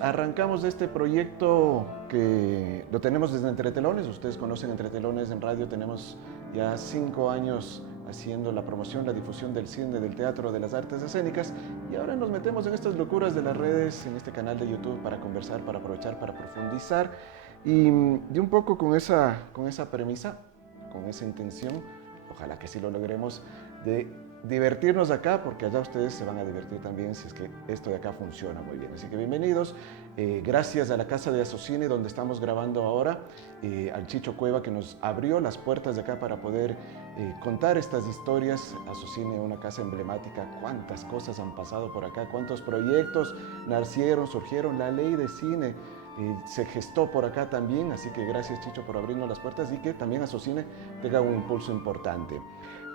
arrancamos este proyecto que lo tenemos desde Entretelones. Ustedes conocen Entretelones en radio, tenemos ya 5 años haciendo la promoción, la difusión del cine, del teatro, de las artes escénicas, y ahora nos metemos en estas locuras de las redes, en este canal de YouTube para conversar, para aprovechar, para profundizar, y un poco con esa premisa, con esa intención, ojalá que sí lo logremos, de divertirnos acá, porque allá ustedes se van a divertir también si es que esto de acá funciona muy bien. Así que bienvenidos, gracias a la Casa de Asocine donde estamos grabando ahora, al Chicho Cueva que nos abrió las puertas de acá para poder contar estas historias. Asocine, una casa emblemática, cuántas cosas han pasado por acá, cuántos proyectos nacieron, surgieron, la ley de cine se gestó por acá también, así que gracias Chicho por abrirnos las puertas y que también Asocine tenga un impulso importante.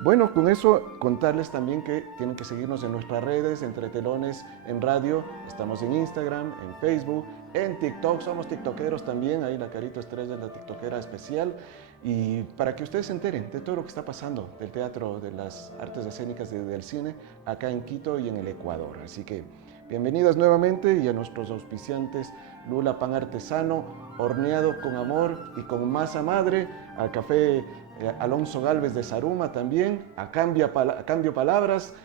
Bueno, con eso contarles también que tienen que seguirnos en nuestras redes, Entretelones en radio, estamos en Instagram, en Facebook, en TikTok, somos tiktokeros también, ahí la Carito Estrella es la tiktokera especial, y para que ustedes se enteren de todo lo que está pasando del teatro, de las artes escénicas y del cine acá en Quito y en el Ecuador. Así que bienvenidas nuevamente, y a nuestros auspiciantes Lula Pan Artesano, horneado con amor y con masa madre, al café Alonso Galvez de Zaruma también, a Cambia Palabras,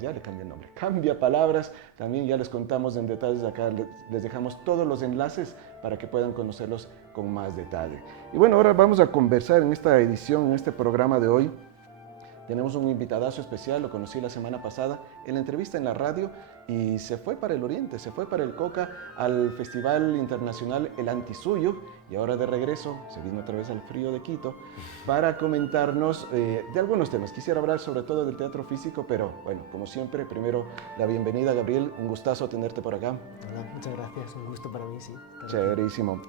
ya le cambié el nombre, Cambia Palabras, también ya les contamos en detalles acá, les dejamos todos los enlaces para que puedan conocerlos con más detalle. Y bueno, ahora vamos a conversar en esta edición, en este programa de hoy. Tenemos un invitadazo especial, lo conocí la semana pasada en la entrevista en la radio y se fue para el Oriente, se fue para el Coca, al Festival Internacional El Antisuyo, y ahora de regreso se vino otra vez al frío de Quito para comentarnos de algunos temas. Quisiera hablar sobre todo del teatro físico, pero bueno, como siempre, primero la bienvenida, Gabriel, un gustazo tenerte por acá. Hola, muchas gracias, un gusto para mí, sí. Chéverísimo.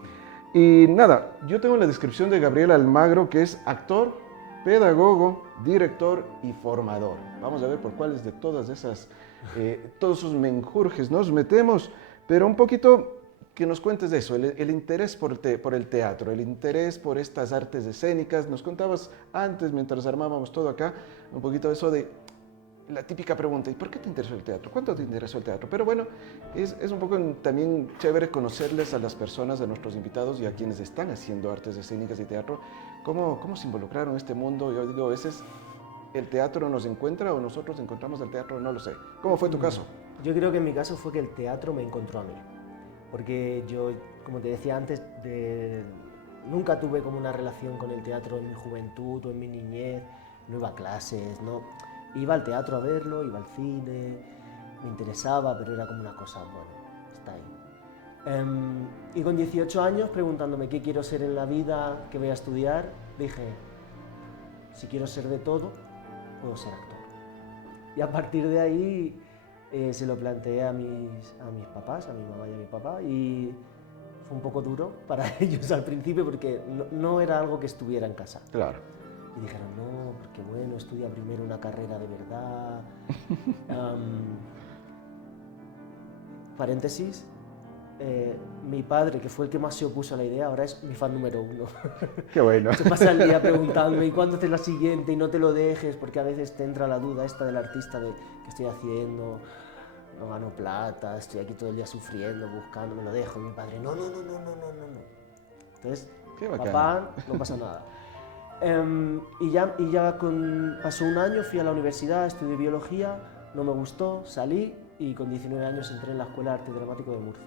Y nada, yo tengo la descripción de Gabriel Almagro, que es actor, pedagogo, director y formador. Vamos a ver por cuáles de todas esas, todos esos menjurjes nos metemos, pero un poquito que nos cuentes de eso, el interés por el teatro, el interés por estas artes escénicas. Nos contabas antes, mientras armábamos todo acá, un poquito de eso de la típica pregunta: ¿y por qué te interesó el teatro? ¿Cuánto te interesó el teatro? Pero bueno, es un poco también chévere conocerles a las personas, a nuestros invitados y a quienes están haciendo artes escénicas y teatro, cómo se involucraron en este mundo. Yo digo, a veces el teatro nos encuentra o nosotros encontramos el teatro, no lo sé. ¿Cómo fue tu caso? Yo creo que en mi caso fue que el teatro me encontró a mí, porque yo, como te decía antes, nunca tuve como una relación con el teatro en mi juventud o en mi niñez, no iba a clases, no. Iba al teatro a verlo, iba al cine, me interesaba, pero era como una cosa, bueno, está ahí. Y con 18 años, preguntándome qué quiero ser en la vida, qué voy a estudiar, dije, si quiero ser de todo, puedo ser actor. Y a partir de ahí se lo planteé a mis papás, a mi mamá y a mi papá, y fue un poco duro para ellos al principio porque no era algo que estuviera en casa. Claro. Y dijeron, no, porque bueno, estudia primero una carrera de verdad. Paréntesis, mi padre, que fue el que más se opuso a la idea, ahora es mi fan número 1. Qué bueno. Se pasa el día preguntándome, ¿y cuándo haces la siguiente? Y no te lo dejes, porque a veces te entra la duda esta del artista de qué estoy haciendo, no gano plata, estoy aquí todo el día sufriendo, buscando, me lo dejo. Y mi padre, no. Entonces, papá, no pasa nada. Pasó un año, fui a la universidad, estudié biología, no me gustó, salí y con 19 años entré en la Escuela de Arte Dramático de Murcia.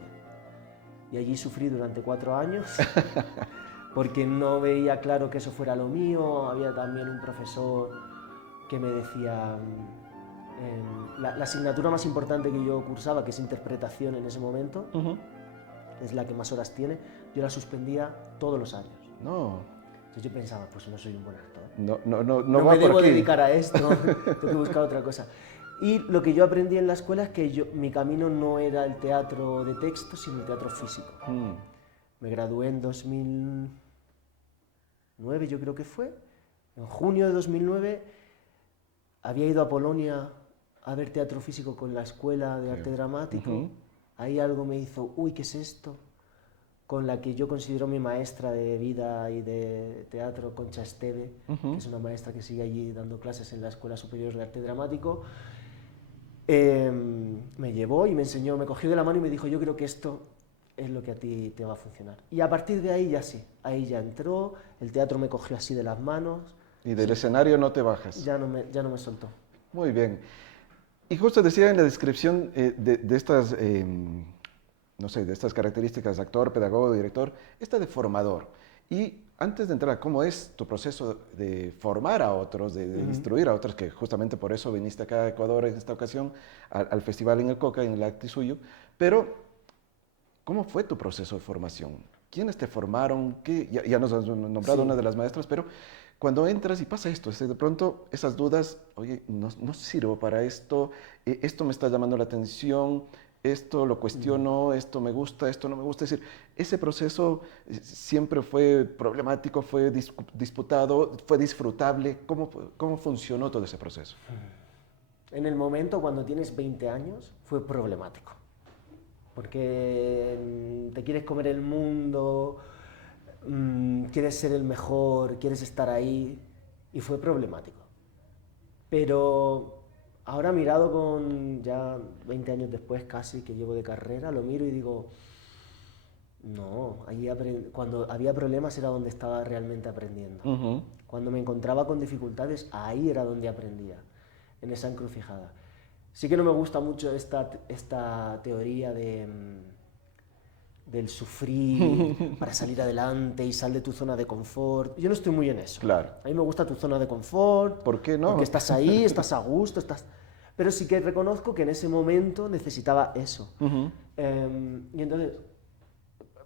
Y allí sufrí durante 4 años porque no veía claro que eso fuera lo mío. Había también un profesor que me decía, la asignatura más importante que yo cursaba, que es interpretación en ese momento, es la que más horas tiene, yo la suspendía todos los años. No. Entonces yo pensaba, pues no soy un buen actor. No me debo dedicar a esto, tengo que buscar otra cosa. Y lo que yo aprendí en la escuela es que mi camino no era el teatro de texto, sino el teatro físico. Me gradué en 2009, yo creo que fue. En junio de 2009 había ido a Polonia a ver teatro físico con la Escuela de Arte Dramático. Ahí algo me hizo, uy, ¿qué es esto? Con la que yo considero mi maestra de vida y de teatro, Concha Esteve, que es una maestra que sigue allí dando clases en la Escuela Superior de Arte Dramático. Me llevó y me enseñó, me cogió de la mano y me dijo, yo creo que esto es lo que a ti te va a funcionar. Y a partir de ahí ya sí, ahí ya entró, el teatro me cogió así de las manos. Y del Sí, escenario no te bajas. ya no me soltó. Muy bien. Y justo decía en la descripción de estas, no sé, de estas características, actor, pedagogo, director, esta de formador. Y antes de entrar, ¿cómo es tu proceso de formar a otros, de instruir a otros, que justamente por eso viniste acá a Ecuador en esta ocasión, al festival en el Coca, en el Acti Suyo? Pero, ¿cómo fue tu proceso de formación? ¿Quiénes te formaron? ¿Qué? Ya nos has nombrado Sí. una de las maestras, pero cuando entras y pasa esto, de pronto esas dudas, oye, no sirvo para esto, esto me está llamando la atención, esto lo cuestiono, esto me gusta, esto no me gusta. Es decir, ese proceso siempre fue problemático, fue disputado, fue disfrutable. ¿Cómo funcionó todo ese proceso? En el momento, cuando tienes 20 años, fue problemático. Porque te quieres comer el mundo, quieres ser el mejor, quieres estar ahí, y fue problemático. Pero ahora mirado con ya 20 años después casi que llevo de carrera, lo miro y digo, no, cuando había problemas era donde estaba realmente aprendiendo. Ujú. Cuando me encontraba con dificultades, ahí era donde aprendía, en esa encrucijada. Sí que no me gusta mucho esta teoría del sufrir para salir adelante y sal de tu zona de confort. Yo no estoy muy en eso. Claro. A mí me gusta tu zona de confort, ¿Por qué porque no? estás ahí, estás a gusto, pero sí que reconozco que en ese momento necesitaba eso. Ujú. Y entonces,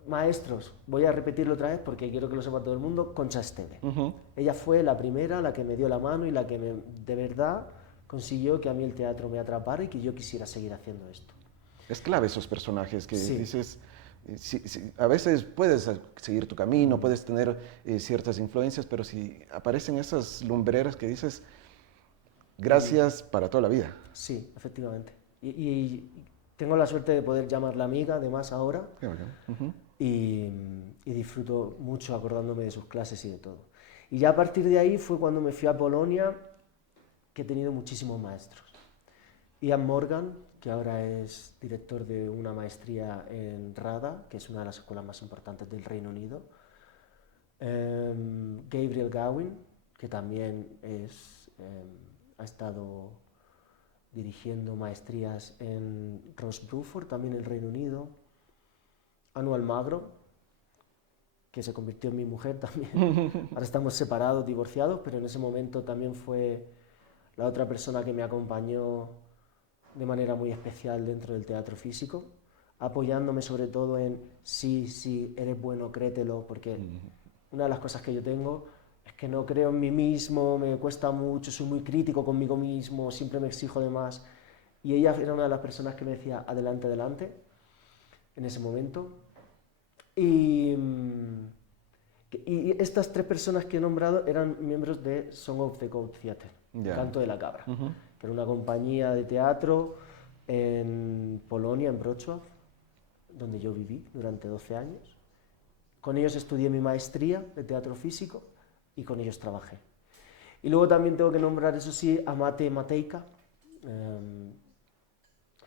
maestros, voy a repetirlo otra vez porque quiero que lo sepa todo el mundo, Concha Esteve. Ujú. Ella fue la primera, la que me dio la mano y la que de verdad consiguió que a mí el teatro me atrapara y que yo quisiera seguir haciendo esto. Es clave esos personajes que Sí. dices, a veces puedes seguir tu camino, puedes tener ciertas influencias, pero si aparecen esas lumbreras que dices, gracias para toda la vida. Sí, efectivamente. Y tengo la suerte de poder llamarla amiga, además, ahora, Qué bacán. Ujú. y, y disfruto mucho acordándome de sus clases y de todo. Y ya a partir de ahí fue cuando me fui a Polonia, que he tenido muchísimos maestros. Ian Morgan, que ahora es director de una maestría en RADA, que es una de las escuelas más importantes del Reino Unido. Gabriel Gawin, que también ha estado dirigiendo maestrías en Ross Bruford, también en el Reino Unido. Anu Almagro, que se convirtió en mi mujer también. Ahora estamos separados, divorciados, pero en ese momento también fue la otra persona que me acompañó de manera muy especial dentro del teatro físico, apoyándome sobre todo en sí, sí, eres bueno, créetelo, porque una de las cosas que yo tengo es que no creo en mí mismo, me cuesta mucho, soy muy crítico conmigo mismo, siempre me exijo de más. Y ella era una de las personas que me decía, adelante, adelante, en ese momento. Y, y estas tres personas que he nombrado eran miembros de Song of the Goat Theatre, Ya. Canto de la Cabra, Ujú. que era una compañía de teatro en Polonia, en Wrocław, donde yo viví durante 12 años. Con ellos estudié mi maestría de teatro físico y con ellos trabajé. Y luego también tengo que nombrar, eso sí, a Mate Matejka,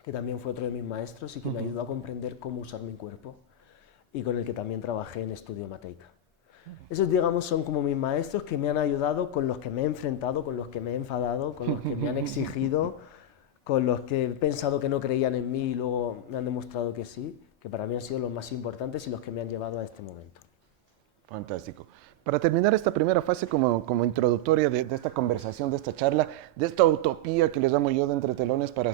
que también fue otro de mis maestros y que me ayudó a comprender cómo usar mi cuerpo y con el que también trabajé en Estudio Matejka. Esos, digamos, son como mis maestros que me han ayudado, con los que me he enfrentado, con los que me he enfadado, con los que me han exigido, con los que he pensado que no creían en mí y luego me han demostrado que sí, que para mí han sido los más importantes y los que me han llevado a este momento. Fantástico. Para terminar esta primera fase como introductoria de esta conversación, de esta charla, de esta utopía que les llamo yo de Entre Telones para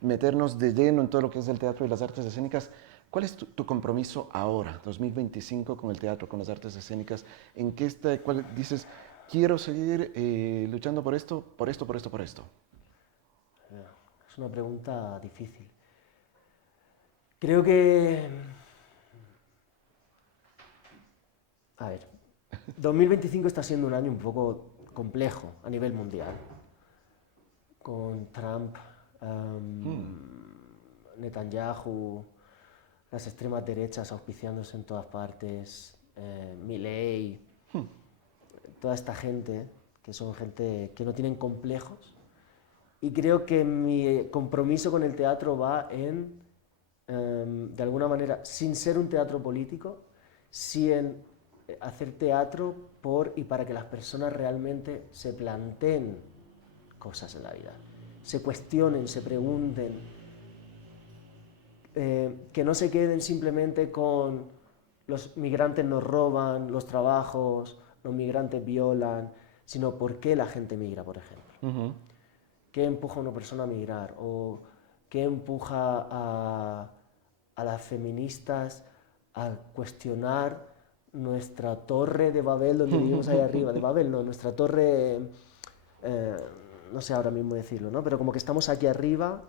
meternos de lleno en todo lo que es el teatro y las artes escénicas, ¿cuál es tu compromiso ahora, 2025, con el teatro, con las artes escénicas? ¿En qué está, cuál dices, quiero seguir luchando por esto, por esto, por esto, por esto? Es una pregunta difícil. Creo que... A ver, 2025 está siendo un año un poco complejo a nivel mundial, con Trump, Netanyahu, las extremas derechas auspiciándose en todas partes, Milei, toda esta gente, que son gente que no tienen complejos Y creo que mi compromiso con el teatro va en, de alguna manera, sin ser un teatro político, sí en hacer teatro por y para que las personas realmente se planteen cosas en la vida, se cuestionen, se pregunten, que no se queden simplemente con los migrantes nos roban los trabajos, los migrantes violan, sino por qué la gente migra, por ejemplo. Ujú. ¿Qué empuja a una persona a migrar? ¿O qué empuja a las feministas a cuestionar nuestra torre de Babel donde vivimos ahí arriba? De Babel no, nuestra torre, eh, no sé ahora mismo decirlo, ¿no? Pero como que estamos aquí arriba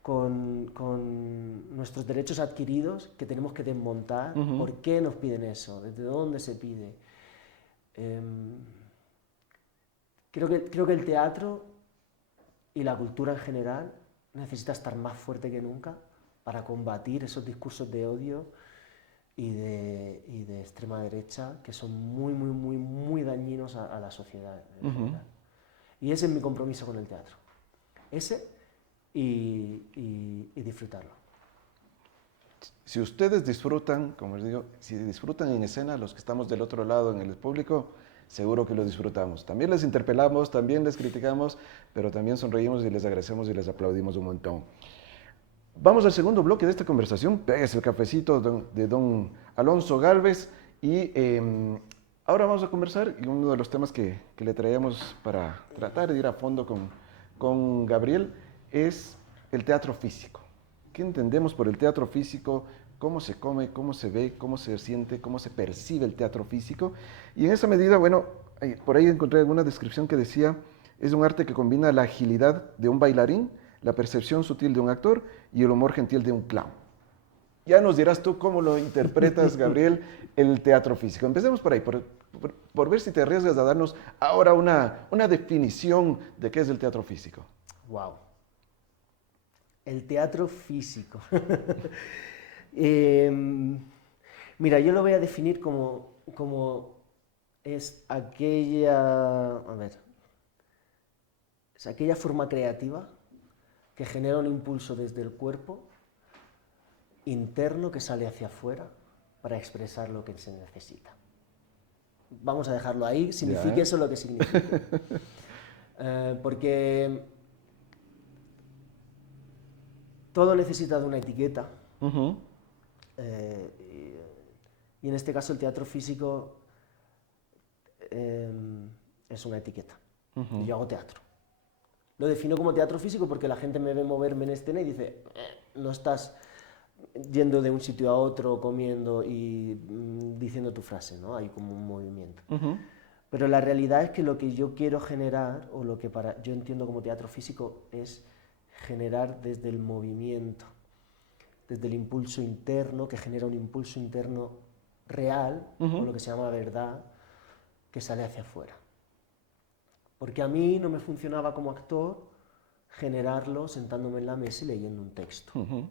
con nuestros derechos adquiridos que tenemos que desmontar. Ujú. ¿Por qué nos piden eso? ¿Desde dónde se pide? Em, creo que el teatro y la cultura en general necesita estar más fuerte que nunca para combatir esos discursos de odio y de extrema derecha que son muy, muy, muy, muy dañinos a la sociedad en Ujú. general. Y ese es mi compromiso con el teatro. Ese y disfrutarlo. Si ustedes disfrutan, como les digo, si disfrutan en escena, los que estamos del otro lado en el público, seguro que lo disfrutamos. También les interpelamos, también les criticamos, pero también sonreímos y les agradecemos y les aplaudimos un montón. Vamos al segundo bloque de esta conversación. Es el cafecito de don Alonso Gálvez. Y ahora vamos a conversar. Y uno de los temas que le traemos para tratar de ir a fondo con Gabriel es el teatro físico. ¿Qué entendemos por el teatro físico? ¿Cómo se come? ¿Cómo se ve? ¿Cómo se siente? ¿Cómo se percibe el teatro físico? Y en esa medida, bueno, por ahí encontré alguna descripción que decía, es un arte que combina la agilidad de un bailarín, la percepción sutil de un actor y el humor gentil de un clown. Ya nos dirás tú cómo lo interpretas, Gabriel, el teatro físico. Empecemos por ahí, por ver si te arriesgas a darnos ahora una definición de qué es el teatro físico. Wow. El teatro físico. Eh, mira, yo lo voy a definir como es aquella, a ver, es aquella forma creativa que genera un impulso desde el cuerpo interno que sale hacia afuera para expresar lo que se necesita. Vamos a dejarlo ahí, Ya, signifique eso lo que signifique. Porque todo necesita de una etiqueta. uh-huh. Y en este caso el teatro físico es una etiqueta. Uh-huh. Y yo hago teatro. Lo defino como teatro físico porque la gente me ve moverme en escena y dice, no estás yendo de un sitio a otro, comiendo y diciendo tu frase, ¿no? Hay como un movimiento. Uh-huh. Pero la realidad es que lo que yo quiero generar, o lo que yo entiendo como teatro físico, es generar desde el movimiento, desde el impulso interno, que genera un impulso interno real, uh-huh. o lo que se llama verdad, que sale hacia afuera. Porque a mí no me funcionaba como actor generarlo sentándome en la mesa y leyendo un texto. Uh-huh.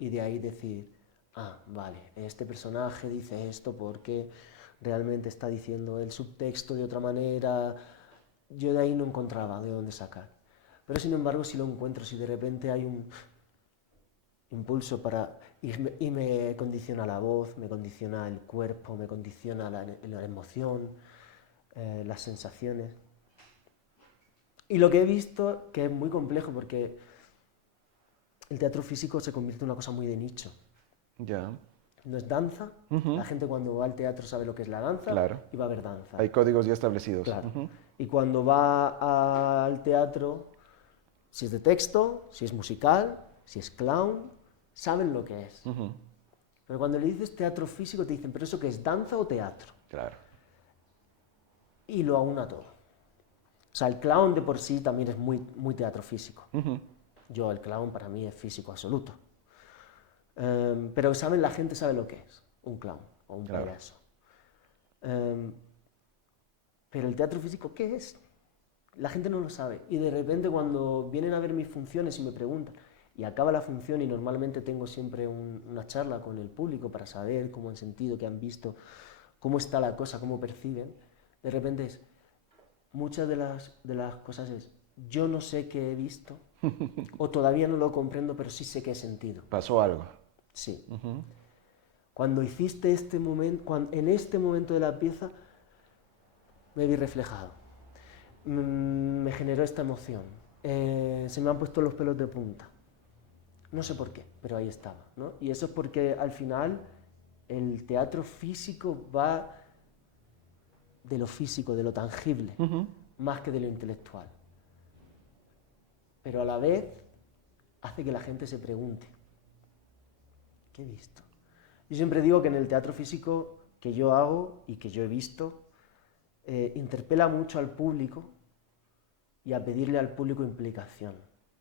Y de ahí decir, ah, vale, este personaje dice esto porque realmente está diciendo el subtexto de otra manera. Yo de ahí no encontraba de dónde sacar. Pero sin embargo, si lo encuentro, si de repente hay un impulso para... Y me condiciona la voz, me condiciona el cuerpo, me condiciona la emoción, las sensaciones. Y lo que he visto, que es muy complejo porque el teatro físico se convierte en una cosa muy de nicho. Ya. No es danza, uh-huh. la gente cuando va al teatro sabe lo que es la danza, claro. Y va a ver danza. Hay códigos ya establecidos. Claro. Uh-huh. Y cuando va al teatro, si es de texto, si es musical, si es clown, saben lo que es. Uh-huh. Pero cuando le dices teatro físico te dicen, ¿pero eso qué es, danza o teatro? Claro. Y lo aúna todo. O sea, el clown de por sí también es muy, muy teatro físico. Uh-huh. Yo, el clown para mí es físico absoluto. Pero la gente sabe lo que es un clown o un claro. payaso. Pero el teatro físico, ¿qué es? La gente no lo sabe. Y de repente cuando vienen a ver mis funciones y me preguntan, y acaba la función y normalmente tengo siempre una charla con el público para saber cómo han sentido, qué han visto, cómo está la cosa, cómo perciben, de repente muchas de las cosas es, yo no sé qué he visto, o todavía no lo comprendo, pero sí sé qué he sentido. Pasó algo. Sí. Cuando hiciste en este momento de la pieza, me vi reflejado. Me generó esta emoción. Se me han puesto los pelos de punta. No sé por qué, pero ahí estaba, ¿no? Y eso es porque al final el teatro físico va de lo físico, de lo tangible, más que de lo intelectual. Pero a la vez hace que la gente se pregunte, ¿qué he visto? Yo siempre digo que en el teatro físico que yo hago y que yo he visto, interpela mucho al público y a pedirle al público implicación.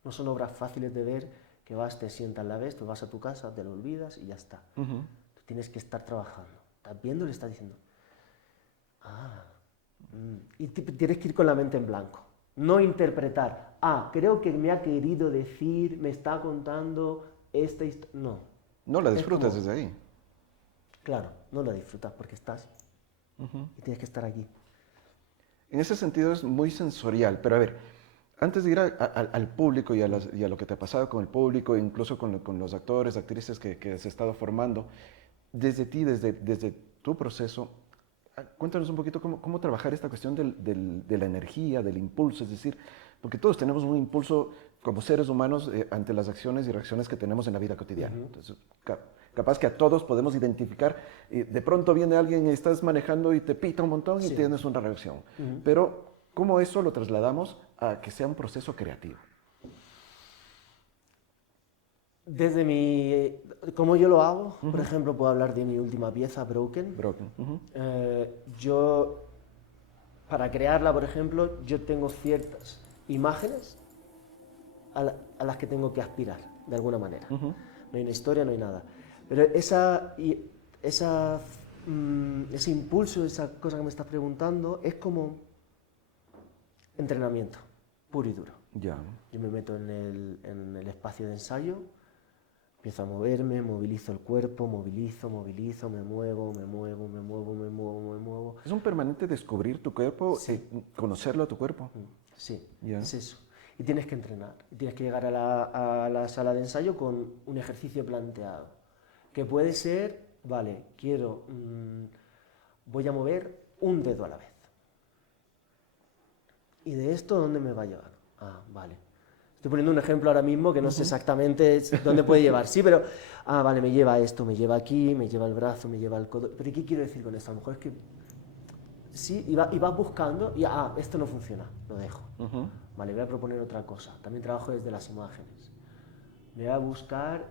No son obras fáciles de ver, que vas, te sientas, la ves, tú vas a tu casa, te lo olvidas y ya está. Tú tienes que estar trabajando. Estás viendo y le estás diciendo, y tienes que ir con la mente en blanco. No interpretar, creo que me ha querido decir, me está contando esta historia. No. No la disfrutas desde ahí. Claro, no la disfrutas porque estás y tienes que estar aquí. En ese sentido es muy sensorial, pero a ver, antes de ir al público y a lo que te ha pasado con el público, incluso con los actores, actrices que has estado formando, desde ti, desde tu proceso, cuéntanos un poquito cómo trabajar esta cuestión de la energía, del impulso, es decir, porque todos tenemos un impulso como seres humanos ante las acciones y reacciones que tenemos en la vida cotidiana. Entonces, capaz que a todos podemos identificar, de pronto viene alguien y estás manejando y te pita un montón y tienes una reacción. Pero, ¿cómo eso lo trasladamos a que sea un proceso creativo? Como yo lo hago, por ejemplo, puedo hablar de mi última pieza, Broken. Yo, para crearla, por ejemplo, yo tengo ciertas imágenes a las que tengo que aspirar, de alguna manera. No hay una historia, no hay nada. Pero ese impulso, esa cosa que me estás preguntando, es como entrenamiento, puro y duro. Ya. Yo me meto en el espacio de ensayo, empiezo a moverme, movilizo el cuerpo, movilizo, me muevo. Es un permanente descubrir tu cuerpo, Sí. conocerlo a tu cuerpo. Sí, Ya. es eso. Y tienes que entrenar, y tienes que llegar a la sala de ensayo con un ejercicio planteado, que puede ser, vale, voy a mover un dedo a la vez. ¿Y de esto dónde me va a llevar? Vale. Estoy poniendo un ejemplo ahora mismo que no sé exactamente dónde puede llevar. Sí, pero, vale, me lleva esto, me lleva aquí, me lleva el brazo, me lleva el codo. ¿Pero qué quiero decir con esto? A lo mejor es que sí, y vas buscando y, esto no funciona, lo dejo. Vale, voy a proponer otra cosa. También trabajo desde las imágenes. Me voy a buscar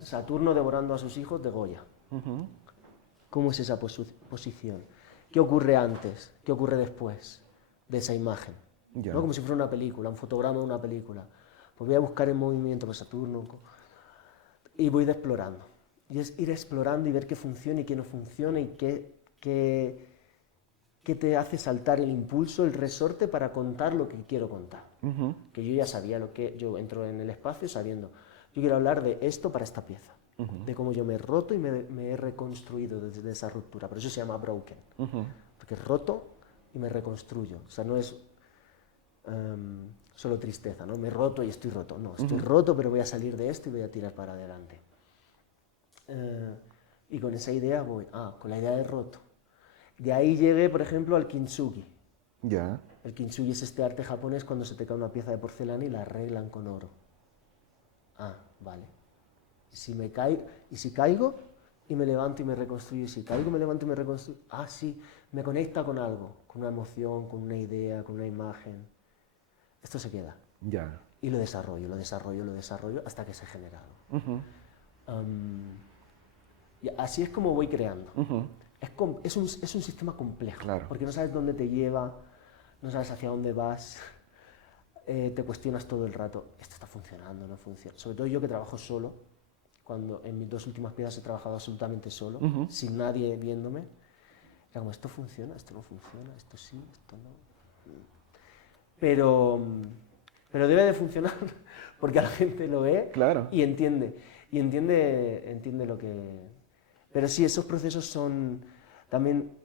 Saturno devorando a sus hijos de Goya. ¿Cómo es esa posición? ¿Qué ocurre antes? ¿Qué ocurre después de esa imagen? ¿No? Como si fuera una película, un fotograma de una película. Pues voy a buscar en movimiento por Saturno y voy explorando. Y es ir explorando y ver qué funciona y qué no funciona y qué te hace saltar el impulso, el resorte para contar lo que quiero contar. Que yo ya sabía yo entro en el espacio sabiendo, yo quiero hablar de esto para esta pieza, de cómo yo me he roto y me he reconstruido desde esa ruptura. Por eso se llama Broken, porque roto y me reconstruyo. O sea, no es solo tristeza, ¿no? Me he roto y estoy roto. No, estoy roto, pero voy a salir de esto y voy a tirar para adelante. Y con esa idea voy, con la idea de roto. De ahí llegué, por ejemplo, al kintsugi. Ya. El kintsugi es este arte japonés cuando se te cae una pieza de porcelana y la arreglan con oro. Vale. Y si caigo y me levanto y me reconstruyo, y si caigo, me levanto y me reconstruyo. Sí, me conecta con algo, con una emoción, con una idea, con una imagen. Esto se queda. Ya. Y lo desarrollo hasta que se ha generado. Y así es como voy creando. Es un sistema complejo, claro, porque no sabes dónde te lleva, no sabes hacia dónde vas, te cuestionas todo el rato, esto está funcionando, no funciona. Sobre todo yo que trabajo solo, cuando en mis 2 últimas piezas he trabajado absolutamente solo, sin nadie viéndome, era como, esto funciona, esto no funciona, esto sí, esto no. Pero debe de funcionar, porque a la gente lo ve, claro, y entiende lo que... Pero sí, esos procesos son... También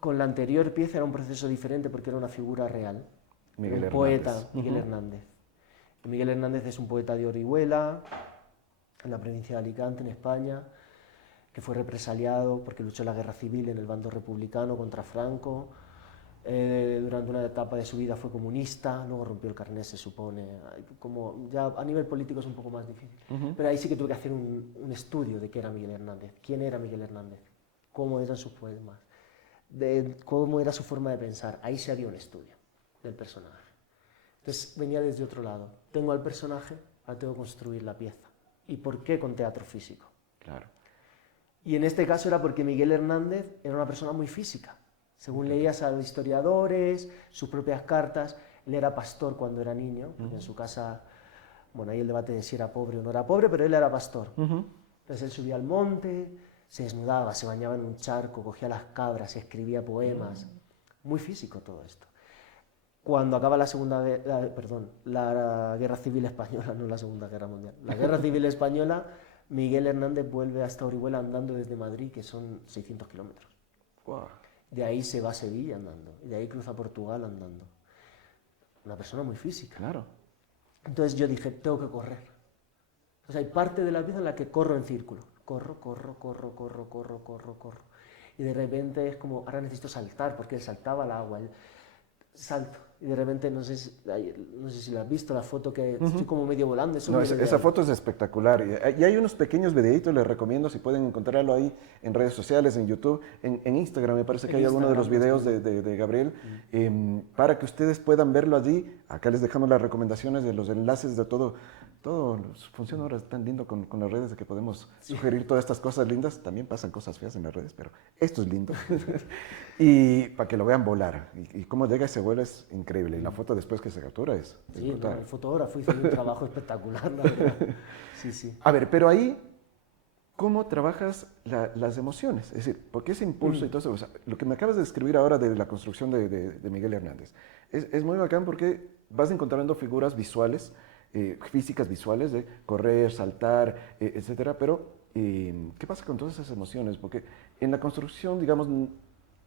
con la anterior pieza era un proceso diferente porque era una figura real. Miguel un Hernández. poeta, Miguel Hernández. Miguel Hernández es un poeta de Orihuela, en la provincia de Alicante, en España, que fue represaliado porque luchó en la guerra civil en el bando republicano contra Franco. Durante una etapa de su vida fue comunista, luego rompió el carnet, se supone. Como ya a nivel político es un poco más difícil. Pero ahí sí que tuve que hacer un estudio de qué era Miguel Hernández, quién era Miguel Hernández, cómo eran sus poemas, de cómo era su forma de pensar. Ahí se haría un estudio del personaje. Entonces venía desde otro lado. Tengo al personaje, ahora tengo que construir la pieza. ¿Y por qué con teatro físico? Claro. Y en este caso era porque Miguel Hernández era una persona muy física. Según leías a los historiadores, sus propias cartas, él era pastor cuando era niño, porque en su casa, bueno, ahí el debate de si era pobre o no era pobre, pero él era pastor. Entonces él subía al monte, se desnudaba, se bañaba en un charco, cogía las cabras, escribía poemas. Muy físico todo esto. Cuando acaba la Guerra Civil Española, no la Segunda Guerra Mundial, la Guerra Civil Española, Miguel Hernández vuelve hasta Orihuela andando desde Madrid, que son 600 kilómetros. Wow. De ahí se va a Sevilla andando, y de ahí cruza Portugal andando. Una persona muy física. Claro. Entonces yo dije, tengo que correr. Entonces hay parte de la pieza en la que corro en círculo. Corro, corro, corro, corro, corro, corro, corro. Y de repente es como, ahora necesito saltar, porque él saltaba al agua. Él salto. Y de repente, no sé si lo has visto, la foto que estoy como medio volando. No, esa foto es espectacular. Y hay unos pequeños videitos, les recomiendo, si pueden encontrarlo ahí en redes sociales, en YouTube, en Instagram, me parece que hay algunos de los videos de Gabriel, para que ustedes puedan verlo allí. Acá les dejamos las recomendaciones de los enlaces de todo. Todo funciona ahora tan lindo con las redes de que podemos sugerir todas estas cosas lindas. También pasan cosas feas en las redes, pero esto es lindo. Y para que lo vean volar. Y cómo llega ese vuelo es increíble. Y la foto después que se captura es brutal. No, el fotógrafo hizo un trabajo espectacular, la verdad. Sí, sí. A ver, pero ahí, ¿cómo trabajas las emociones? Es decir, porque ese impulso y todo eso, o sea, lo que me acabas de describir ahora de la construcción de Miguel Hernández, es muy bacán porque vas encontrando figuras visuales, físicas visuales de correr, saltar, etcétera, pero ¿qué pasa con todas esas emociones? Porque en la construcción, digamos,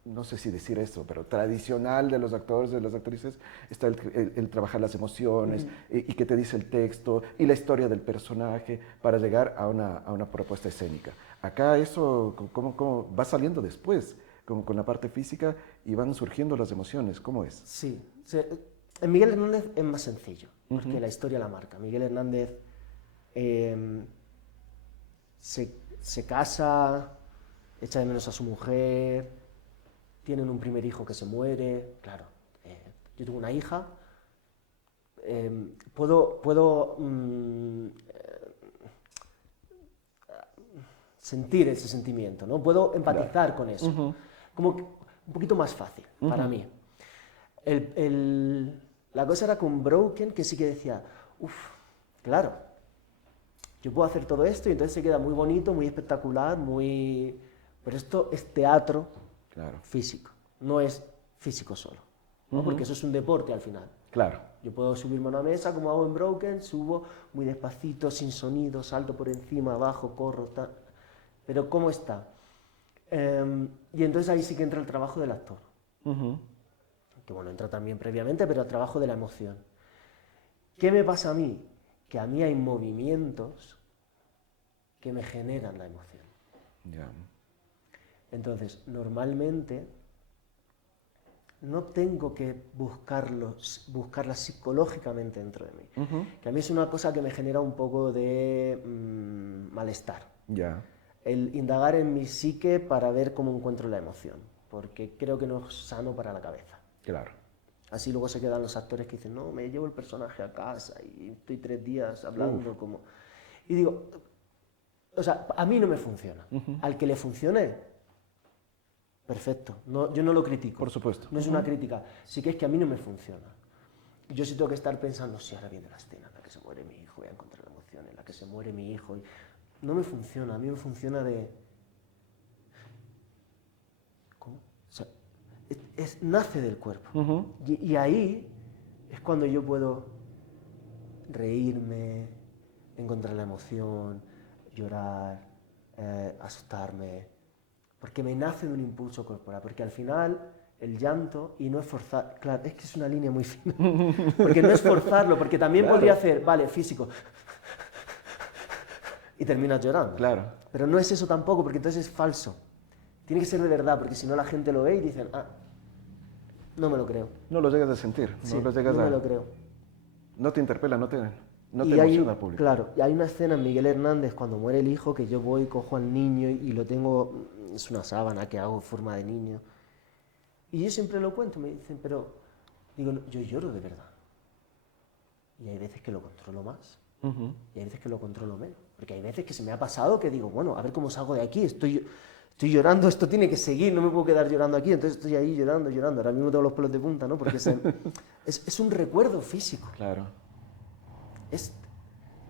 no sé si decir esto, pero tradicional de los actores, de las actrices, está el trabajar las emociones y qué te dice el texto y la historia del personaje para llegar a una propuesta escénica. Acá eso, ¿cómo va saliendo después? Con la parte física y van surgiendo las emociones, ¿cómo es? Sí, en Miguel Hernández es más sencillo, porque la historia la marca. Miguel Hernández se casa, echa de menos a su mujer, tienen un primer hijo que se muere. Claro, yo tengo una hija, puedo sentir ese sentimiento, ¿no? Puedo empatizar con eso, como que un poquito más fácil para mí. La cosa era con Broken, que sí que decía, claro, yo puedo hacer todo esto y entonces se queda muy bonito, muy espectacular, pero esto es teatro físico, no es físico solo, ¿no? Porque eso es un deporte al final. Claro. Yo puedo subirme a una mesa como hago en Broken, subo muy despacito, sin sonido, salto por encima, abajo, corro, pero ¿cómo está? Y entonces ahí sí que entra el trabajo del actor. Que bueno, entra también previamente, pero el trabajo de la emoción. ¿Qué me pasa a mí? Que a mí hay movimientos que me generan la emoción. Entonces, normalmente no tengo que buscarla psicológicamente dentro de mí. Que a mí es una cosa que me genera un poco de malestar. El indagar en mi psique para ver cómo encuentro la emoción, porque creo que no es sano para la cabeza. Claro. Así luego se quedan los actores que dicen, no, me llevo el personaje a casa y estoy 3 días hablando como... Y digo, o sea, a mí no me funciona. Al que le funcione, perfecto. No, yo no lo critico. Por supuesto. No es una crítica. Sí que es que a mí no me funciona. Yo sí tengo que estar pensando, si ahora viene la escena en la que se muere mi hijo, voy a encontrar la emoción en la que se muere mi hijo. No me funciona. A mí me funciona de... ¿Cómo? O sea, nace del cuerpo. Y ahí es cuando yo puedo reírme, encontrar la emoción, llorar, asustarme, porque me nace de un impulso corporal, porque al final el llanto y no es forzar. Claro, es que es una línea muy fina. Porque no es forzarlo, porque también Claro. podría hacer, vale, físico. Y terminas llorando. Claro. Pero no es eso tampoco, porque entonces es falso. Tiene que ser de verdad, porque si no la gente lo ve y dicen, ah, no me lo creo. No lo llegas a sentir, Sí, no lo llegas no a... me lo creo. No te interpela, no te Y hay, emociona al público. claro, y hay una escena en Miguel Hernández cuando muere el hijo que yo voy, cojo al niño y lo tengo, es una sábana que hago en forma de niño. Y yo siempre lo cuento, me dicen, pero digo, no, yo lloro de verdad. Y hay veces que lo controlo más, y hay veces que lo controlo menos. Porque hay veces que se me ha pasado que digo, bueno, a ver cómo salgo de aquí, estoy llorando, esto tiene que seguir, no me puedo quedar llorando aquí, entonces estoy ahí llorando. Ahora mismo tengo los pelos de punta, ¿no? Porque es un recuerdo físico. Claro.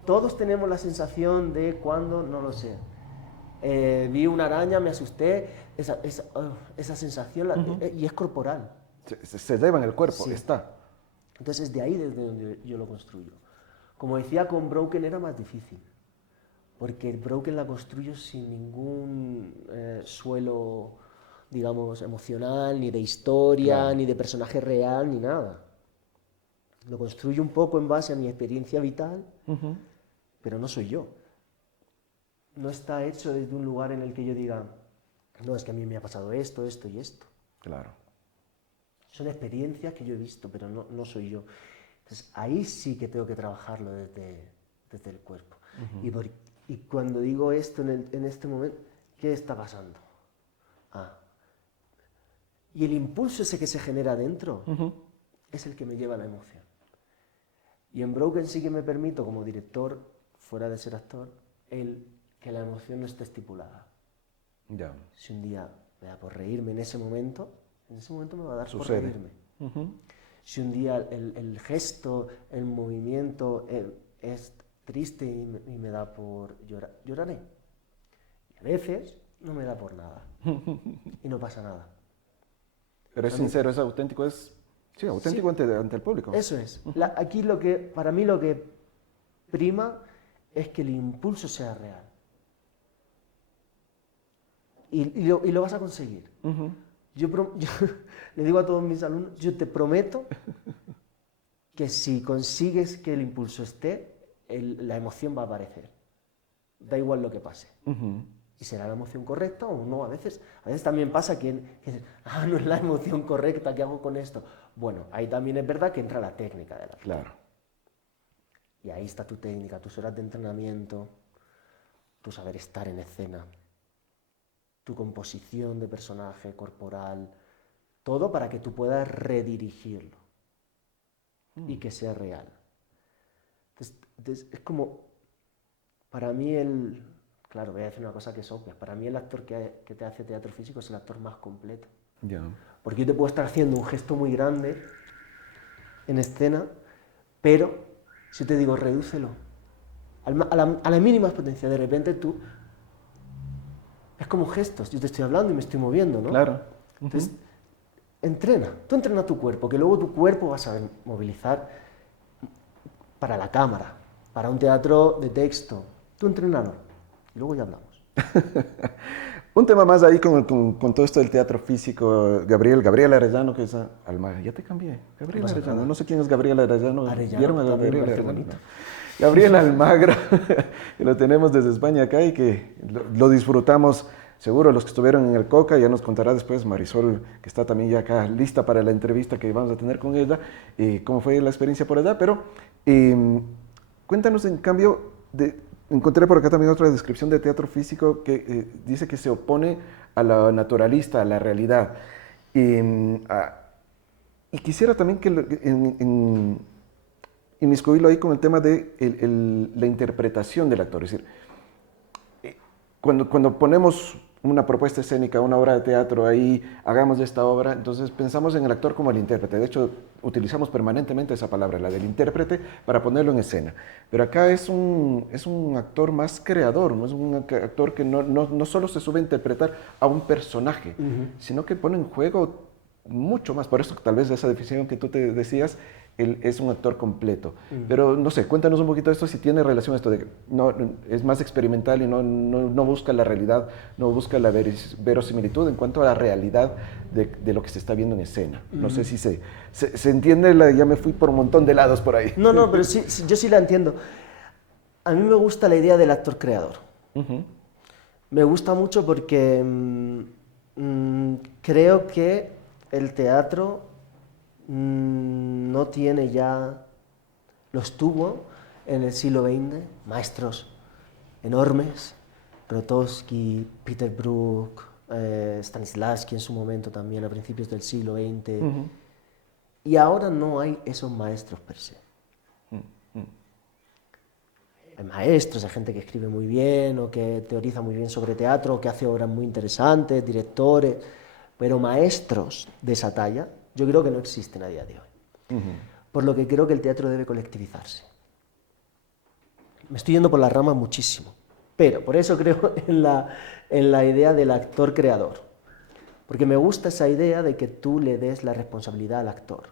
Todos tenemos la sensación de cuando, no lo sé, vi una araña, me asusté, esa sensación, y es corporal. Se lleva en el cuerpo, Sí. está. Entonces es de ahí desde donde yo lo construyo. Como decía, con Broken era más difícil, porque Broken la construyo sin ningún suelo, digamos, emocional, ni de historia, Claro. ni de personaje real, ni nada. Lo construyo un poco en base a mi experiencia vital, pero no soy yo. No está hecho desde un lugar en el que yo diga, no, es que a mí me ha pasado esto, esto y esto. Claro. Son experiencias que yo he visto, pero no soy yo. Entonces ahí sí que tengo que trabajarlo desde el cuerpo. Y cuando digo esto en este momento, ¿qué está pasando? Ah. Y el impulso ese que se genera dentro es el que me lleva a la emoción. Y en Broken sí que me permito, como director, fuera de ser actor, que la emoción no esté estipulada. Ya. Si un día me da por reírme en ese momento me va a dar Sucede. por reírme. Si un día el gesto, el movimiento es triste y me da por llorar, lloraré. Y a veces no me da por nada. Y no pasa nada. Pero es sincero, es auténtico, sí, auténtico Sí. ante el público. Eso es. Aquí para mí lo que prima es que el impulso sea real. Y lo vas a conseguir. Yo le digo a todos mis alumnos, yo te prometo que si consigues que el impulso esté, la emoción va a aparecer. Da igual lo que pase. Y será la emoción correcta o no. A veces también pasa que no es la emoción correcta, ¿qué hago con esto? Bueno, ahí también es verdad que entra la técnica de la actor. Claro. Y ahí está tu técnica, tus horas de entrenamiento, tu saber estar en escena, tu composición de personaje corporal, todo para que tú puedas redirigirlo y que sea real. Entonces, es como, para mí claro, voy a decir una cosa que es obvia, para mí el actor que te hace teatro físico es el actor más completo. Ya. Porque yo te puedo estar haciendo un gesto muy grande en escena, pero si te digo, redúcelo a la mínima potencia, de repente tú... Es como gestos, yo te estoy hablando y me estoy moviendo, ¿no? Claro. Entonces, tú entrena tu cuerpo, que luego tu cuerpo va a saber movilizar para la cámara, para un teatro de texto. Tú entrénalo, y luego ya hablamos. Un tema más ahí con todo esto del teatro físico, Gabriel Arellano, que es Almagro. Ya te cambié, Gabriel Arellano. No sé quién es Gabriel Arellano. ¿Vieron a Gabriel Arellano? Gabriel Almagro, que lo tenemos desde España acá y que lo disfrutamos. Seguro los que estuvieron en el Coca, ya nos contará después Marisol, que está también ya acá lista para la entrevista que vamos a tener con ella, cómo fue la experiencia por allá. Pero cuéntanos, en cambio, encontré por acá también otra descripción de teatro físico que dice que se opone a la naturalista, a la realidad. Y quisiera también que inmiscuirlo ahí con el tema de la interpretación del actor. Es decir, cuando ponemos una propuesta escénica, una obra de teatro, ahí hagamos de esta obra, entonces pensamos en el actor como el intérprete. De hecho, utilizamos permanentemente esa palabra, la del intérprete, para ponerlo en escena. Pero acá es un actor más creador, no es un actor que no solo se sube a interpretar a un personaje, sino que pone en juego mucho más. Por eso tal vez esa definición que tú te decías, él es un actor completo. Pero no sé, cuéntanos un poquito de esto, si tiene relación a esto de que no, es más experimental y no busca la realidad, no busca la verosimilitud en cuanto a la realidad de lo que se está viendo en escena. No sé si se entiende, ya me fui por un montón de lados por ahí. No, pero sí, yo sí la entiendo. A mí me gusta la idea del actor creador. Me gusta mucho porque creo que el teatro no tiene ya, los tuvo en el siglo XX, maestros enormes, Grotowski, Peter Brook, Stanislavski en su momento también, a principios del siglo XX, y ahora no hay esos maestros per se. Hay maestros, hay gente que escribe muy bien o que teoriza muy bien sobre teatro, o que hace obras muy interesantes, directores, pero maestros de esa talla yo creo que no existen a día de hoy. Por lo que creo que el teatro debe colectivizarse. Me estoy yendo por las ramas muchísimo, pero por eso creo en la idea del actor creador. Porque me gusta esa idea de que tú le des la responsabilidad al actor.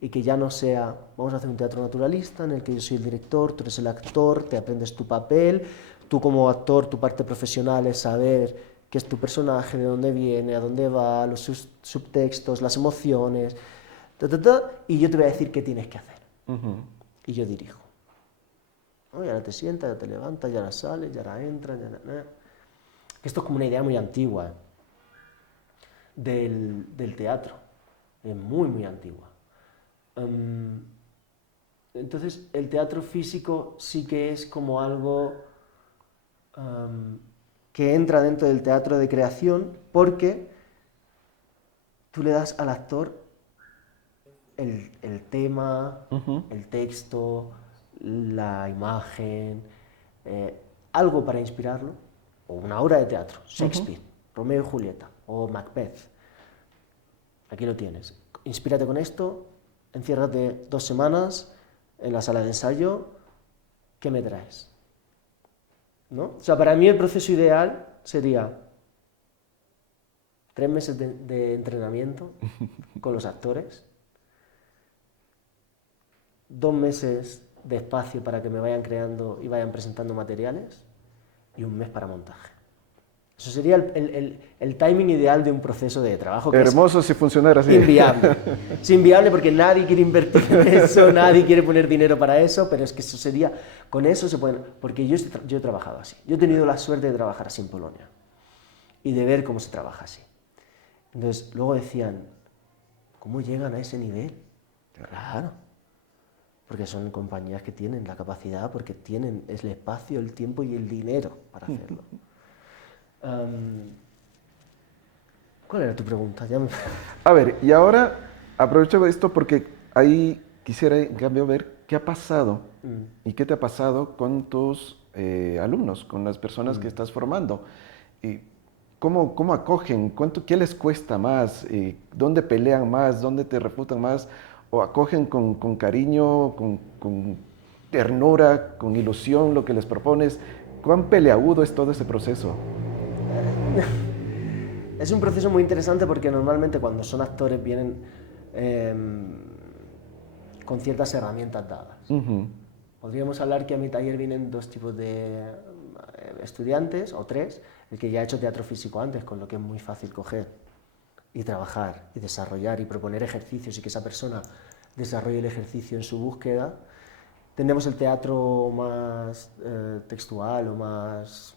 Y que ya no sea, vamos a hacer un teatro naturalista en el que yo soy el director, tú eres el actor, te aprendes tu papel, tú como actor, tu parte profesional es saber qué es tu personaje, de dónde viene, a dónde va, los subtextos, las emociones, y yo te voy a decir qué tienes que hacer. Y yo dirijo. ¿No? Y ahora te sientas, ya te levantas, ya ahora sales, ya ahora entras, Esto es como una idea muy antigua del teatro, es muy, muy antigua. Entonces, el teatro físico sí que es como algo que entra dentro del teatro de creación, porque tú le das al actor el tema, el texto, la imagen, algo para inspirarlo, o una obra de teatro, Shakespeare, Romeo y Julieta, o Macbeth. Aquí lo tienes. Inspírate con esto, enciérrate 2 semanas en la sala de ensayo, ¿qué me traes? ¿No? O sea, para mí el proceso ideal sería 3 meses de entrenamiento con los actores, 2 meses de espacio para que me vayan creando y vayan presentando materiales y 1 mes para montaje. Eso sería el timing ideal de un proceso de trabajo. Que hermoso si funcionara así. Inviable. Es inviable porque nadie quiere invertir en eso, nadie quiere poner dinero para eso, pero es que eso sería, con eso se pueden, porque yo he trabajado así. Yo he tenido la suerte de trabajar así en Polonia y de ver cómo se trabaja así. Entonces, luego decían, ¿cómo llegan a ese nivel? Claro, porque son compañías que tienen la capacidad, porque tienen el espacio, el tiempo y el dinero para hacerlo. ¿Cuál era tu pregunta? A ver, y ahora aprovecho esto porque ahí quisiera en cambio ver qué ha pasado y qué te ha pasado con tus alumnos, con las personas que estás formando. Y ¿cómo acogen? ¿Qué les cuesta más? ¿Dónde pelean más? ¿Dónde te refutan más? ¿O acogen con cariño, con ternura, con ilusión lo que les propones? ¿Cuán peleagudo es todo ese proceso? Es un proceso muy interesante porque normalmente cuando son actores vienen con ciertas herramientas dadas. Podríamos hablar que a mi taller vienen 2 tipos de estudiantes, o 3, el que ya ha hecho teatro físico antes, con lo que es muy fácil coger y trabajar y desarrollar y proponer ejercicios y que esa persona desarrolle el ejercicio en su búsqueda. Tenemos el teatro más textual o más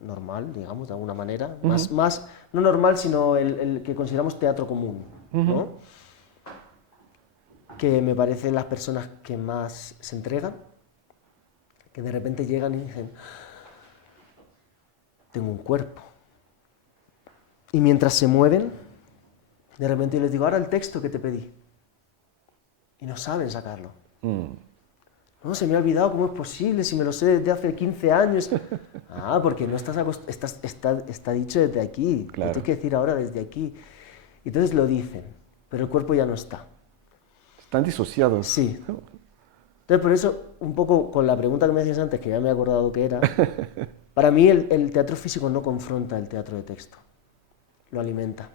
normal, digamos, de alguna manera, más no normal, sino el que consideramos teatro común, ¿no? Que me parecen las personas que más se entregan, que de repente llegan y dicen, tengo un cuerpo. Y mientras se mueven, de repente yo les digo, ahora el texto que te pedí. Y no saben sacarlo. No, se me ha olvidado, ¿cómo es posible? Si me lo sé desde hace 15 años. Porque no está dicho desde aquí. Claro. Lo tengo que decir ahora desde aquí. Y entonces lo dicen, pero el cuerpo ya no está. Están disociados. Sí. Entonces, por eso, un poco con la pregunta que me decías antes, que ya me he acordado que era, para mí el teatro físico no confronta el teatro de texto, lo alimenta.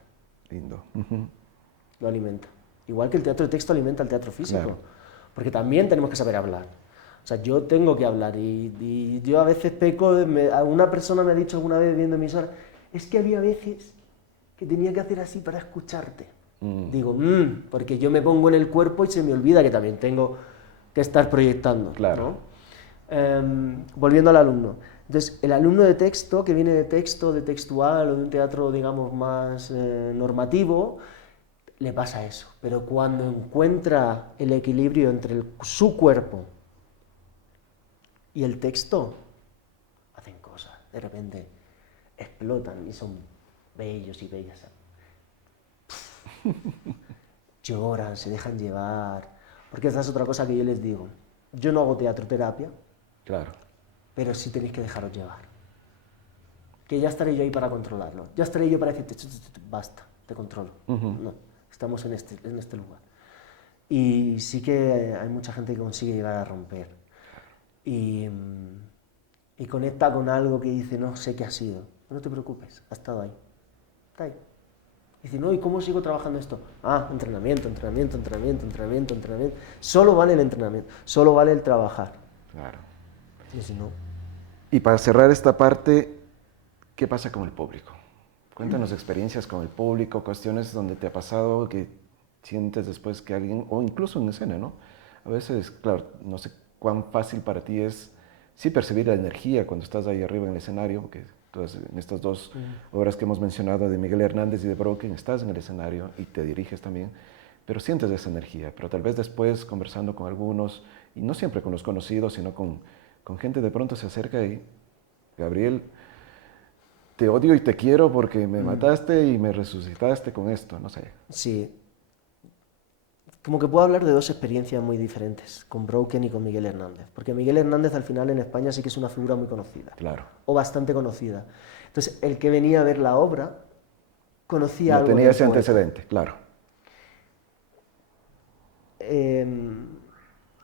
Lindo. Lo alimenta. Igual que el teatro de texto alimenta el teatro físico. Claro. Porque también tenemos que saber hablar. O sea, yo tengo que hablar y yo a veces peco, una persona me ha dicho alguna vez viendo mis horas, es que había veces que tenía que hacer así para escucharte. Digo, porque yo me pongo en el cuerpo y se me olvida que también tengo que estar proyectando. Claro. ¿No? Volviendo al alumno. Entonces, el alumno de texto, que viene de texto, de textual o de un teatro, digamos, más normativo, le pasa eso. Pero cuando encuentra el equilibrio entre su cuerpo y el texto, hacen cosas. De repente explotan y son bellos y bellas. Lloran, se dejan llevar. Porque esa es otra cosa que yo les digo. Yo no hago teatroterapia, Claro. pero sí tenéis que dejaros llevar. Que ya estaré yo ahí para controlarlo. Ya estaré yo para decirte, basta, te controlo. No, estamos en este lugar. Y sí que hay mucha gente que consigue llegar a romper. Y conecta con algo que dice, no sé qué ha sido. No te preocupes, ha estado ahí. Está ahí. Y dice, no, ¿y cómo sigo trabajando esto? Entrenamiento. Solo vale el entrenamiento, solo vale el trabajar. Claro. Y si no... Y para cerrar esta parte, ¿qué pasa con el público? Cuéntanos experiencias con el público, cuestiones donde te ha pasado que sientes después que alguien, o incluso en escena, ¿no? A veces, claro, no sé cuán fácil para ti es sí percibir la energía cuando estás ahí arriba en el escenario, porque entonces, en estas dos obras que hemos mencionado de Miguel Hernández y de Broken, estás en el escenario y te diriges también, pero sientes esa energía, pero tal vez después conversando con algunos, y no siempre con los conocidos, sino con gente de pronto se acerca y, Gabriel, te odio y te quiero porque me mataste y me resucitaste con esto, no sé. Sí. Como que puedo hablar de dos experiencias muy diferentes, con Broken y con Miguel Hernández. Porque Miguel Hernández al final en España sí que es una figura muy conocida. Claro. O bastante conocida. Entonces, el que venía a ver la obra conocía algo tenía del ese poeta. antecedente, claro.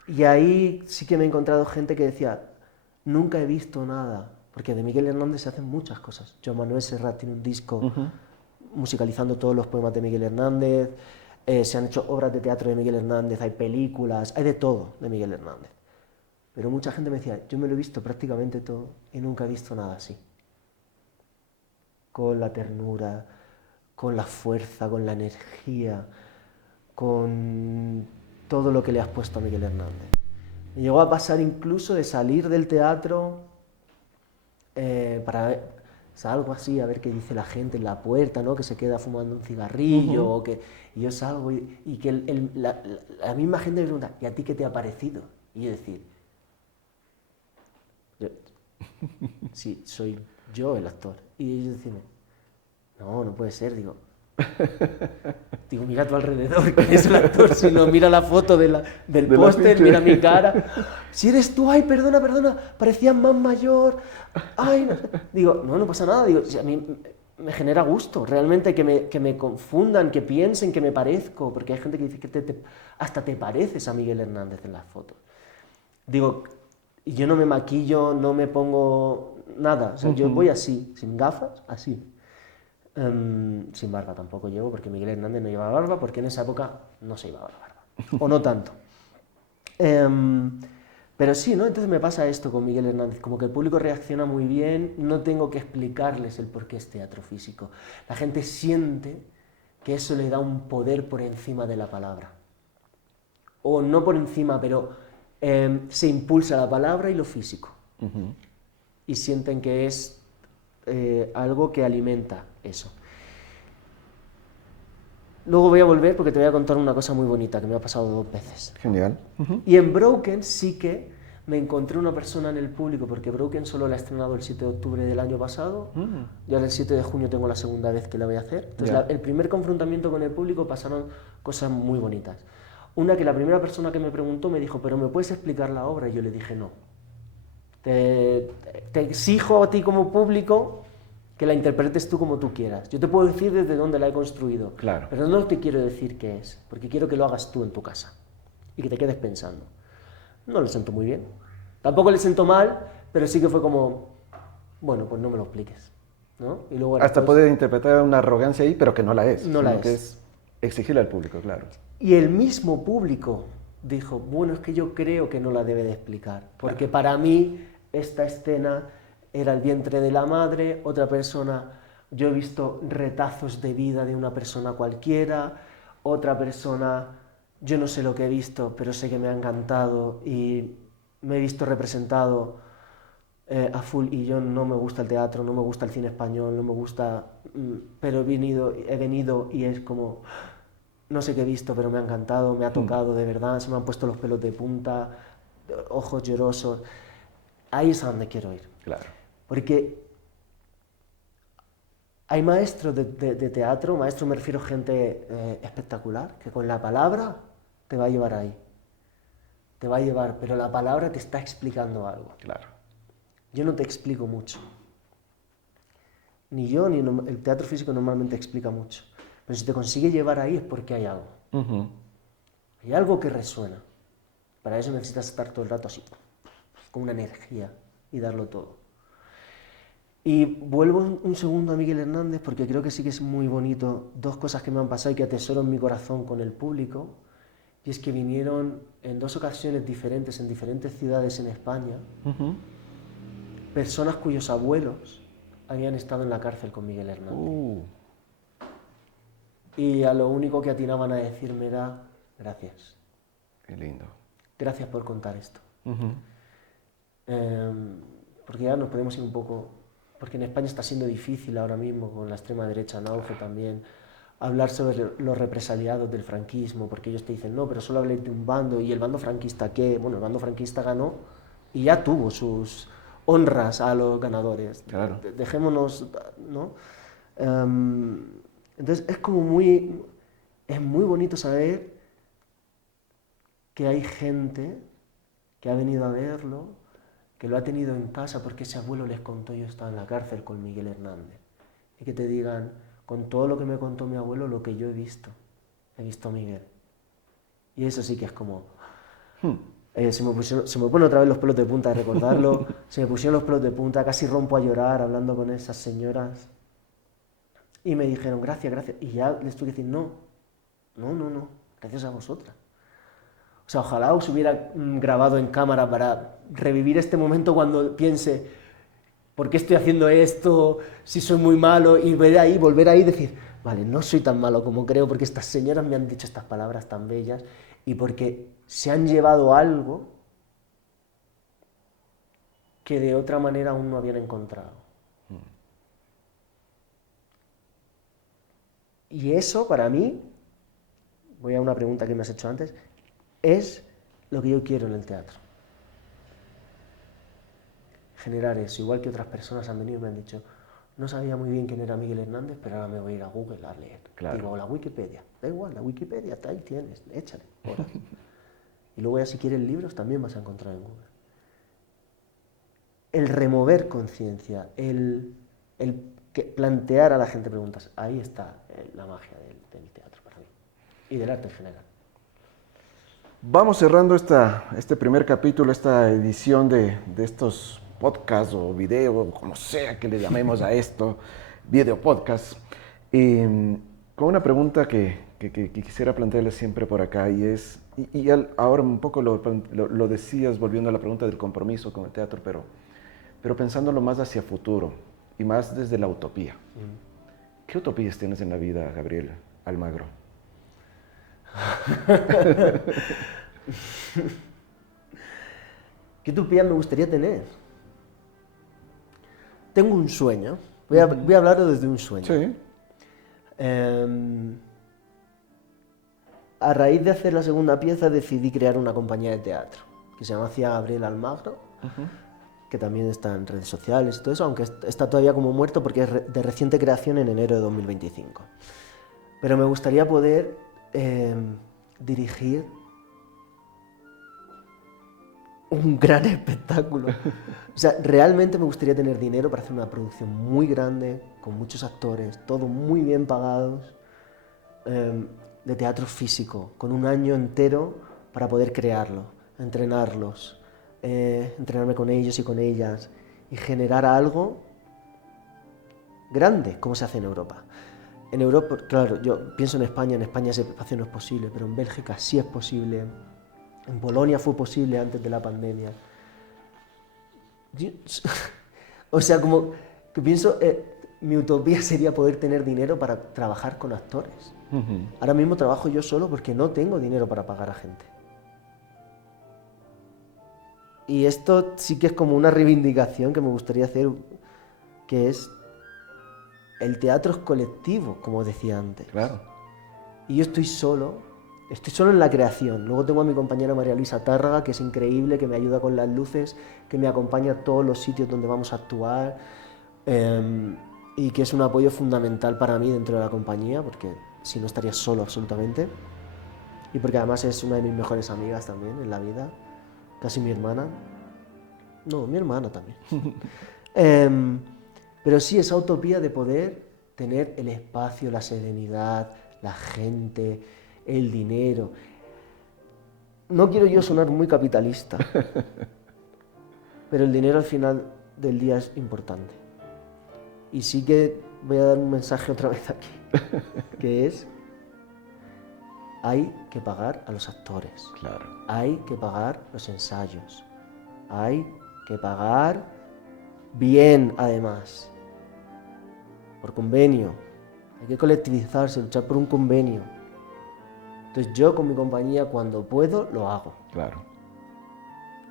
Y ahí sí que me he encontrado gente que decía, nunca he visto nada. Porque de Miguel Hernández se hacen muchas cosas. Joan Manuel Serrat tiene un disco musicalizando todos los poemas de Miguel Hernández. Se han hecho obras de teatro de Miguel Hernández, hay películas, hay de todo de Miguel Hernández. Pero mucha gente me decía, yo me lo he visto prácticamente todo y nunca he visto nada así. Con la ternura, con la fuerza, con la energía, con todo lo que le has puesto a Miguel Hernández. Me llegó a pasar incluso de salir del teatro para ver, salgo así a ver qué dice la gente en la puerta, ¿no? Que se queda fumando un cigarrillo, o que y yo salgo y que la misma gente me pregunta, ¿y a ti qué te ha parecido? Y yo decir, sí, soy yo el actor. Y ellos decían, no puede ser, digo, mira a tu alrededor, ¿quién es el actor? Si no, mira la foto del póster, mira mi cara. Si eres tú, ay, perdona, parecías más mayor. Ay, no. Digo, no pasa nada. Digo, si a mí me genera gusto, realmente que me confundan, que piensen que me parezco, porque hay gente que dice que hasta te pareces a Miguel Hernández en las fotos. Digo, yo no me maquillo, no me pongo nada, o sea, yo voy así, sin gafas, así. Sin barba tampoco llevo, porque Miguel Hernández no llevaba barba, porque en esa época no se llevaba la barba, o no tanto. Pero sí, ¿no? Entonces me pasa esto con Miguel Hernández, como que el público reacciona muy bien, no tengo que explicarles el por qué es teatro físico. La gente siente que eso le da un poder por encima de la palabra. O no por encima, pero se impulsa la palabra y lo físico. Y sienten que es algo que alimenta eso. Luego voy a volver porque te voy a contar una cosa muy bonita que me ha pasado 2 veces. Genial. Y en Broken sí que me encontré una persona en el público, porque Broken solo la he estrenado el 7 de octubre del año pasado, y ahora el 7 de junio tengo la segunda vez que la voy a hacer. Entonces el primer confrontamiento con el público pasaron cosas muy bonitas. Una, que la primera persona que me preguntó me dijo, ¿pero me puedes explicar la obra? Y yo le dije, no. Te exijo a ti como público que la interpretes tú como tú quieras. Yo te puedo decir desde dónde la he construido, claro, pero no te quiero decir qué es, porque quiero que lo hagas tú en tu casa y que te quedes pensando. No le sentó muy bien. Tampoco le sentó mal, pero sí que fue como, bueno, pues no me lo expliques. ¿no? Y luego Hasta puede interpretar una arrogancia ahí, pero que no la es. No la sino es. que es exigirle al público, claro. Y el mismo público dijo, bueno, es que yo creo que no la debe de explicar, porque para mí esta escena era el vientre de la madre, otra persona, yo he visto retazos de vida de una persona cualquiera, otra persona, yo no sé lo que he visto, pero sé que me ha encantado y me he visto representado a full, y yo no me gusta el teatro, no me gusta el cine español, no me gusta, pero he venido y es como, no sé qué he visto, pero me ha encantado, me ha tocado de verdad, se me han puesto los pelos de punta, ojos llorosos. Ahí es a donde quiero ir. Claro. Porque hay maestros de teatro, maestros me refiero a gente espectacular, que con la palabra te va a llevar ahí. Te va a llevar, pero la palabra te está explicando algo. Claro. Yo no te explico mucho. Ni yo, ni el teatro físico normalmente explica mucho. Pero si te consigue llevar ahí es porque hay algo. Uh-huh. Hay algo que resuena. Para eso necesitas estar todo el rato así, con una energía y darlo todo. Y vuelvo un segundo a Miguel Hernández porque creo que sí que es muy bonito. Dos cosas que me han pasado y que atesoro en mi corazón con el público. Y es que vinieron en 2 ocasiones diferentes, en diferentes ciudades en España, Uh-huh. personas cuyos abuelos habían estado en la cárcel con Miguel Hernández. Y a lo único que atinaban a decirme era gracias. Qué lindo. Gracias por contar esto. Uh-huh. Porque ya nos podemos ir un poco... Porque en España está siendo difícil ahora mismo, con la extrema derecha en auge también, hablar sobre los represaliados del franquismo, porque ellos te dicen, no, pero solo hablé de un bando, y el bando franquista, ¿qué? Bueno, el bando franquista ganó y ya tuvo sus honras a los ganadores. Claro. Dejémonos, ¿no? Entonces es como muy... Es muy bonito saber que hay gente que ha venido a verlo, que lo ha tenido en casa porque ese abuelo les contó, yo estaba en la cárcel con Miguel Hernández. Y que te digan, con todo lo que me contó mi abuelo, lo que yo he visto a Miguel. Y eso sí que es como... se me ponen otra vez los pelos de punta de recordarlo, se me pusieron los pelos de punta, casi rompo a llorar hablando con esas señoras. Y me dijeron, gracias, gracias. Y ya les tuve que decir, no, gracias a vosotras. O sea, ojalá os hubiera grabado en cámara para revivir este momento cuando piense, ¿por qué estoy haciendo esto? Si soy muy malo, y volver ahí y decir, vale, no soy tan malo como creo, porque estas señoras me han dicho estas palabras tan bellas y porque se han llevado algo que de otra manera aún no habían encontrado. Y eso, para mí, voy a una pregunta que me has hecho antes, es lo que yo quiero en el teatro. Generar eso, igual que otras personas han venido y me han dicho, no sabía muy bien quién era Miguel Hernández, pero ahora me voy a ir a Google a leer. Claro. Digo, la Wikipedia, da igual, la Wikipedia está ahí, tienes, échale. Y luego ya si quieres libros también vas a encontrar en Google. El remover conciencia, el plantear a la gente preguntas, ahí está la magia del teatro para mí y del arte en general. Vamos cerrando este primer capítulo, esta edición de estos podcasts o video, como sea que le llamemos a esto, video podcast, con una pregunta que quisiera plantearle siempre por acá y es, ahora un poco lo decías volviendo a la pregunta del compromiso con el teatro, pero pensándolo más hacia futuro y más desde la utopía. ¿Qué utopías tienes en la vida, Gabriel Almagro? ¿Qué utopía me gustaría tener? Tengo un sueño. Voy a hablar desde un sueño. Sí. A raíz de hacer la segunda pieza decidí crear una compañía de teatro que se llama Cia Gabriel Almagro, que también está en redes sociales y todo eso, aunque está todavía como muerto porque es de reciente creación en enero de 2025. Pero me gustaría poder dirigir un gran espectáculo. O sea, realmente me gustaría tener dinero para hacer una producción muy grande, con muchos actores, todos muy bien pagados, de teatro físico, con un año entero para poder crearlo, entrenarlos, entrenarme con ellos y con ellas, y generar algo grande como se hace en Europa. En Europa, claro, yo pienso en España ese espacio no es posible, pero en Bélgica sí es posible, en Polonia fue posible antes de la pandemia. O sea, como que pienso, mi utopía sería poder tener dinero para trabajar con actores. Ahora mismo trabajo yo solo porque no tengo dinero para pagar a gente. Y esto sí que es como una reivindicación que me gustaría hacer, que es el teatro es colectivo, como decía antes. Claro. Y yo estoy solo en la creación. Luego tengo a mi compañera María Luisa Tárraga, que es increíble, que me ayuda con las luces, que me acompaña a todos los sitios donde vamos a actuar, y que es un apoyo fundamental para mí dentro de la compañía, porque si no estaría solo absolutamente. Y porque además es una de mis mejores amigas también en la vida, casi mi hermana. No, mi hermana también. Pero sí, esa utopía de poder tener el espacio, la serenidad, la gente, el dinero. No quiero yo sonar muy capitalista, pero el dinero al final del día es importante. Y sí que voy a dar un mensaje otra vez aquí, que es, hay que pagar a los actores, Claro. hay que pagar los ensayos, hay que pagar bien además, por convenio, hay que colectivizarse, luchar por un convenio. Entonces yo con mi compañía cuando puedo lo hago. Claro.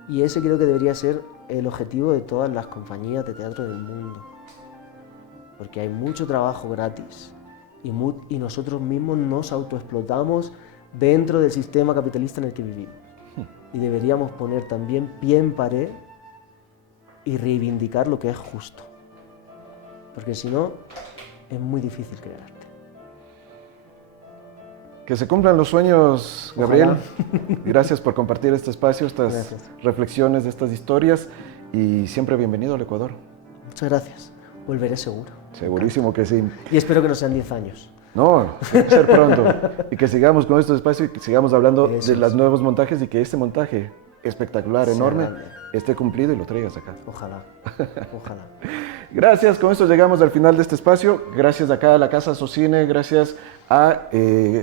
Y ese creo que debería ser el objetivo de todas las compañías de teatro del mundo. Porque hay mucho trabajo gratis y nosotros mismos nos autoexplotamos dentro del sistema capitalista en el que vivimos. Y deberíamos poner también pie en pared y reivindicar lo que es justo. Porque si no, es muy difícil crear arte. Que se cumplan los sueños, Gabriel. Ojalá. Gracias por compartir este espacio, estas Gracias. reflexiones de estas historias y siempre bienvenido al Ecuador. Muchas gracias. Volveré seguro. Segurísimo que sí. Y espero que no sean 10 años. No, tiene que ser pronto. Y que sigamos con estos espacios y que sigamos hablando Eso de los es. nuevos montajes y que este montaje espectacular, Sea enorme, grande. esté cumplido y lo traigas acá. Ojalá. Ojalá. Gracias, con esto llegamos al final de este espacio. Gracias acá a la Casa Socine, gracias a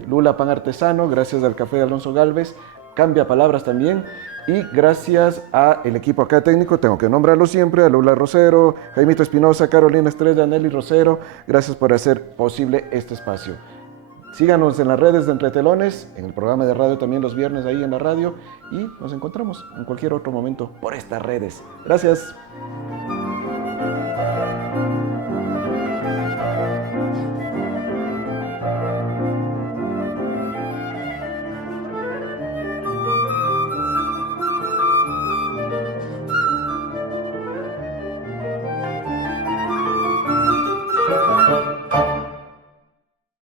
Lula Pan Artesano, gracias al Café de Alonso Galvez, Cambia Palabras también. Y gracias al equipo acá técnico, tengo que nombrarlo siempre, a Lula Rosero, Jaimito Espinosa, Carolina Estrella, Nelly Rosero. Gracias por hacer posible este espacio. Síganos en las redes de Entretelones, en el programa de radio también los viernes ahí en la radio. Y nos encontramos en cualquier otro momento por estas redes. Gracias.